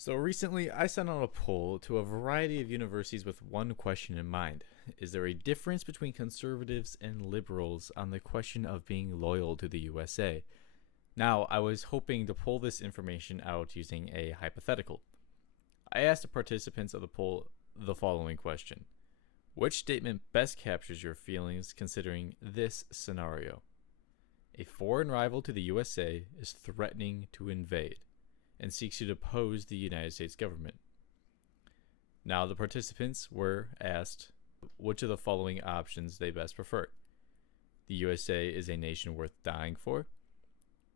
So recently, I sent out a poll to a variety of universities with one question in mind. Is there a difference between conservatives and liberals on the question of being loyal to the USA? Now, I was hoping to pull this information out using a hypothetical. I asked the participants of the poll the following question: which statement best captures your feelings considering this scenario? A foreign rival to the USA is threatening to invade and seeks to depose the United States government. Now, the participants were asked which of the following options they best prefer. The USA is a nation worth dying for.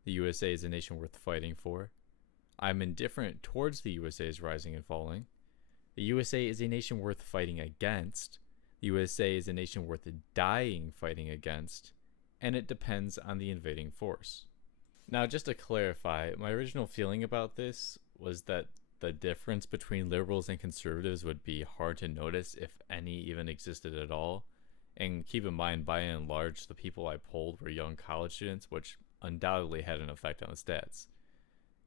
The USA is a nation worth fighting for. I'm indifferent towards the USA's rising and falling. The USA is a nation worth fighting against. The USA is a nation worth dying fighting against. And it depends on the invading force. Now, just to clarify, my original feeling about this was that the difference between liberals and conservatives would be hard to notice if any even existed at all. And keep in mind, by and large, the people I polled were young college students, which undoubtedly had an effect on the stats.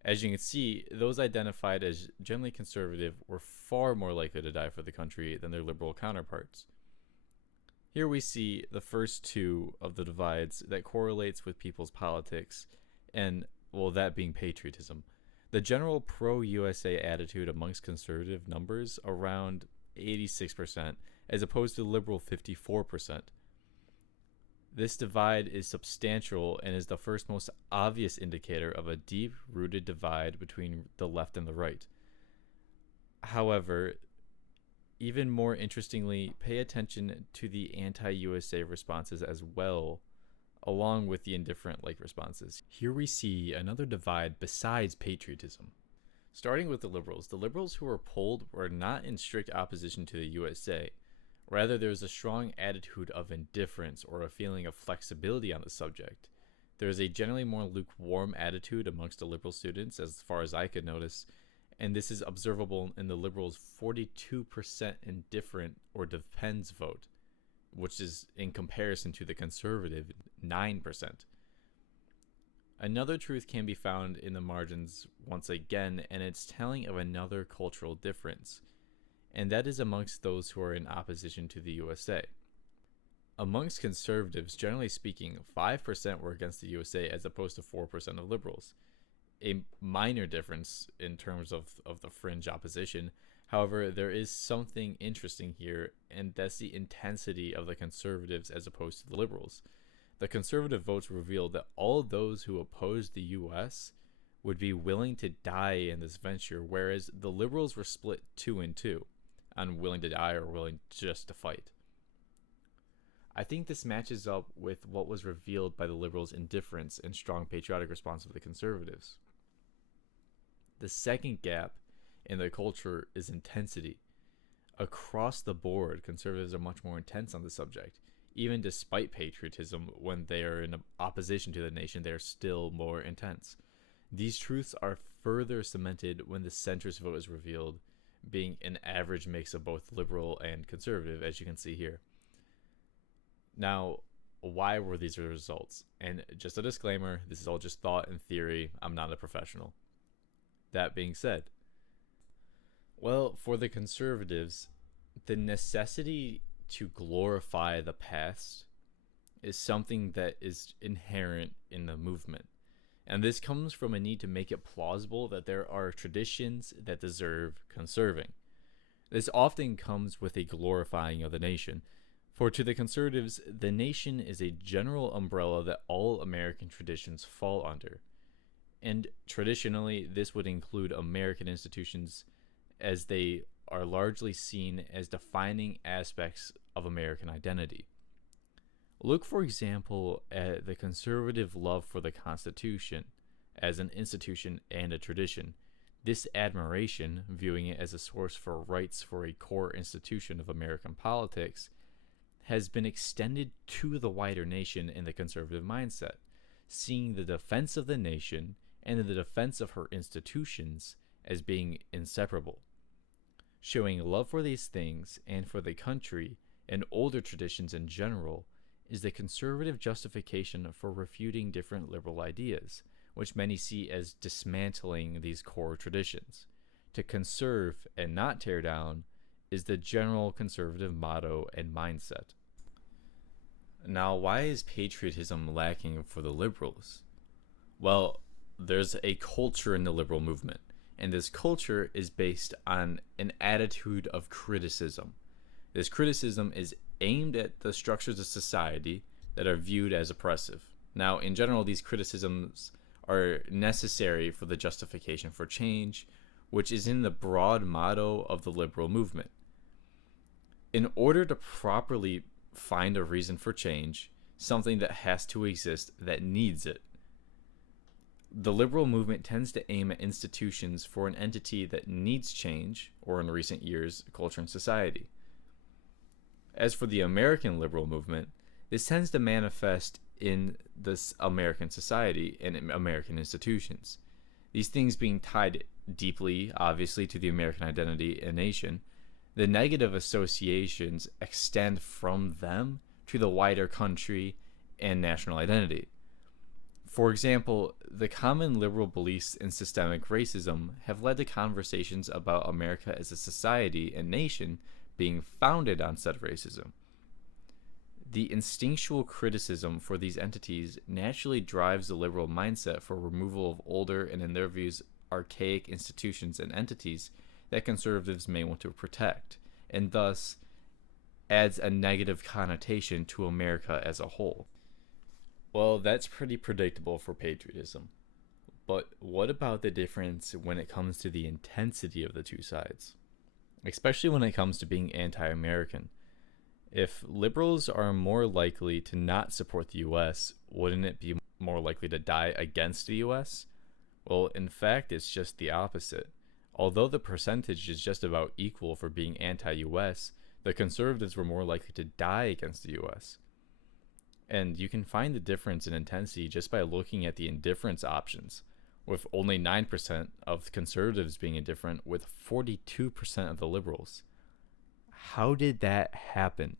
As you can see, those identified as generally conservative were far more likely to die for the country than their liberal counterparts. Here we see the first two of the divides that correlates with people's politics, and, well, that being patriotism. The general pro-USA attitude amongst conservative numbers around 86%, as opposed to liberal 54%. This divide is substantial and is the first most obvious indicator of a deep-rooted divide between the left and the right. However, even more interestingly, pay attention to the anti-USA responses as well, along with the indifferent-like responses. Here we see another divide besides patriotism. Starting with the liberals who were polled were not in strict opposition to the USA. Rather, there is a strong attitude of indifference or a feeling of flexibility on the subject. There is a generally more lukewarm attitude amongst the liberal students, as far as I could notice, and this is observable in the liberals' 42% indifferent or depends vote, which is in comparison to the conservative 9%. Another truth can be found in the margins once again, and it's telling of another cultural difference, and that is amongst those who are in opposition to the USA. Amongst conservatives, generally speaking, 5% were against the USA as opposed to 4% of liberals. A minor difference in terms of the fringe opposition. However, there is something interesting here, and that's the intensity of the conservatives as opposed to the liberals. The conservative votes revealed that all those who opposed the US would be willing to die in this venture, whereas the liberals were split 2 and 2 on willing to die or willing just to fight. I think this matches up with what was revealed by the liberals' indifference and strong patriotic response of the conservatives. The second gap in the culture is intensity. Across the board, conservatives are much more intense on the subject. Even despite patriotism, when they are in opposition to the nation, they are still more intense. These truths are further cemented when the centrist vote is revealed, being an average mix of both liberal and conservative, as you can see here. Now, why were these results? And just a disclaimer, this is all just thought and theory. I'm not a professional. That being said, well, for the conservatives, the necessity to glorify the past is something that is inherent in the movement. And this comes from a need to make it plausible that there are traditions that deserve conserving. This often comes with a glorifying of the nation. For to the conservatives, the nation is a general umbrella that all American traditions fall under. And traditionally, this would include American institutions, as they are largely seen as defining aspects of American identity. Look, for example, at the conservative love for the Constitution as an institution and a tradition. This admiration, viewing it as a source for rights for a core institution of American politics, has been extended to the wider nation in the conservative mindset, seeing the defense of the nation and the defense of her institutions as being inseparable. Showing love for these things and for the country and older traditions in general is the conservative justification for refuting different liberal ideas, which many see as dismantling these core traditions. to conserve and not tear down is the general conservative motto and mindset. Now, why is patriotism lacking for the liberals? Well, there's a culture in the liberal movement, and this culture is based on an attitude of criticism. This criticism is aimed at the structures of society that are viewed as oppressive. Now, in general, these criticisms are necessary for the justification for change, which is in the broad motto of the liberal movement. In order to properly find a reason for change, something that has to exist that needs it, the liberal movement tends to aim at institutions for an entity that needs change, or in recent years, culture and society. As for the American liberal movement, this tends to manifest in this American society and in American institutions. These things being tied deeply, obviously, to the American identity and nation, the negative associations extend from them to the wider country and national identity. For example, the common liberal beliefs in systemic racism have led to conversations about America as a society and nation being founded on said racism. The instinctual criticism for these entities naturally drives the liberal mindset for removal of older and, in their views, archaic institutions and entities that conservatives may want to protect, and thus adds a negative connotation to America as a whole. Well, that's pretty predictable for patriotism. But what about the difference when it comes to the intensity of the two sides? Especially when it comes to being anti-American. If liberals are more likely to not support the US, wouldn't it be more likely to die against the US? Well, in fact, it's just the opposite. Although the percentage is just about equal for being anti-US, the conservatives were more likely to die against the US. And you can find the difference in intensity just by looking at the indifference options, with only 9% of conservatives being indifferent, with 42% of the liberals. How did that happen?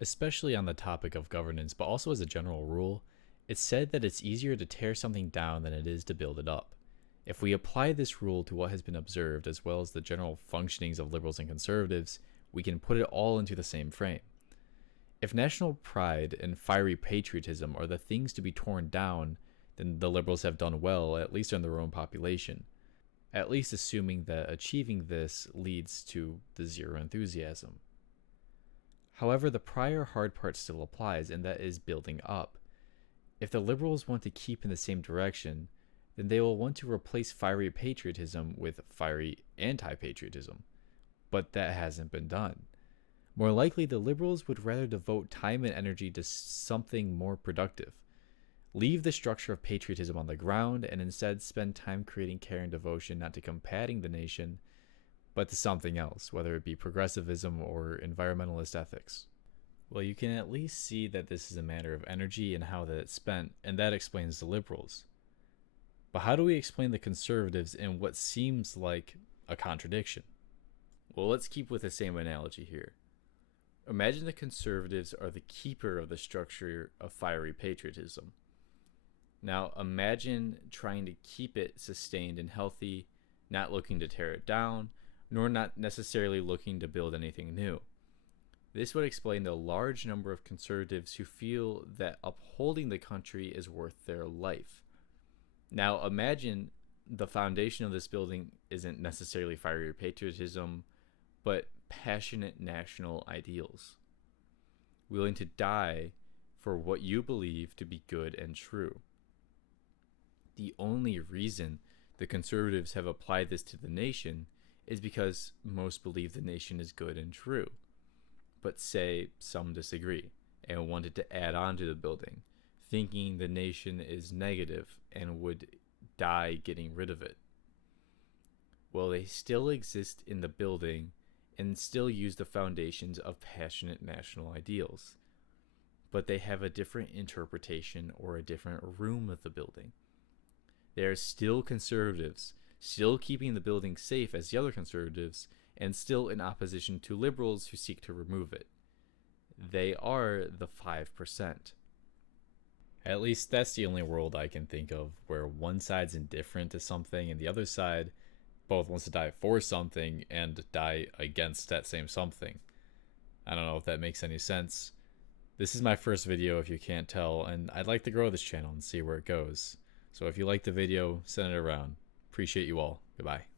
Especially on the topic of governance, but also as a general rule, it's said that it's easier to tear something down than it is to build it up. If we apply this rule to what has been observed, as well as the general functionings of liberals and conservatives, we can put it all into the same frame. If national pride and fiery patriotism are the things to be torn down, then the liberals have done well, at least in their own population. At least assuming that achieving this leads to the zero enthusiasm. However, the prior hard part still applies, and that is building up. If the liberals want to keep in the same direction, then they will want to replace fiery patriotism with fiery anti-patriotism. But that hasn't been done. More likely, the liberals would rather devote time and energy to something more productive. Leave the structure of patriotism on the ground and instead spend time creating care and devotion not to combating the nation, but to something else, whether it be progressivism or environmentalist ethics. Well, you can at least see that this is a matter of energy and how that it's spent, and that explains the liberals. But how do we explain the conservatives in what seems like a contradiction? Well, let's keep with the same analogy here. Imagine the conservatives are the keeper of the structure of fiery patriotism. Now, imagine trying to keep it sustained and healthy, not looking to tear it down, nor not necessarily looking to build anything new. This would explain the large number of conservatives who feel that upholding the country is worth their life. Now, imagine the foundation of this building isn't necessarily fiery patriotism, but passionate national ideals, willing to die for what you believe to be good and true. The only reason the conservatives have applied this to the nation is because most believe the nation is good and true, but say some disagree and wanted to add on to the building, thinking the nation is negative and would die getting rid of it. Well, they still exist in the building and still use the foundations of passionate national ideals, but they have a different interpretation or a different room of the building. They are still conservatives, still keeping the building safe as the other conservatives, and still in opposition to liberals who seek to remove it. They are the 5%. At least that's the only world I can think of where one side's indifferent to something and the other side both wants to die for something and die against that same something. I don't know if that makes any sense. This is my first video, if you can't tell, and I'd like to grow this channel and see where it goes. So if you like the video, send it around. Appreciate you all. Goodbye.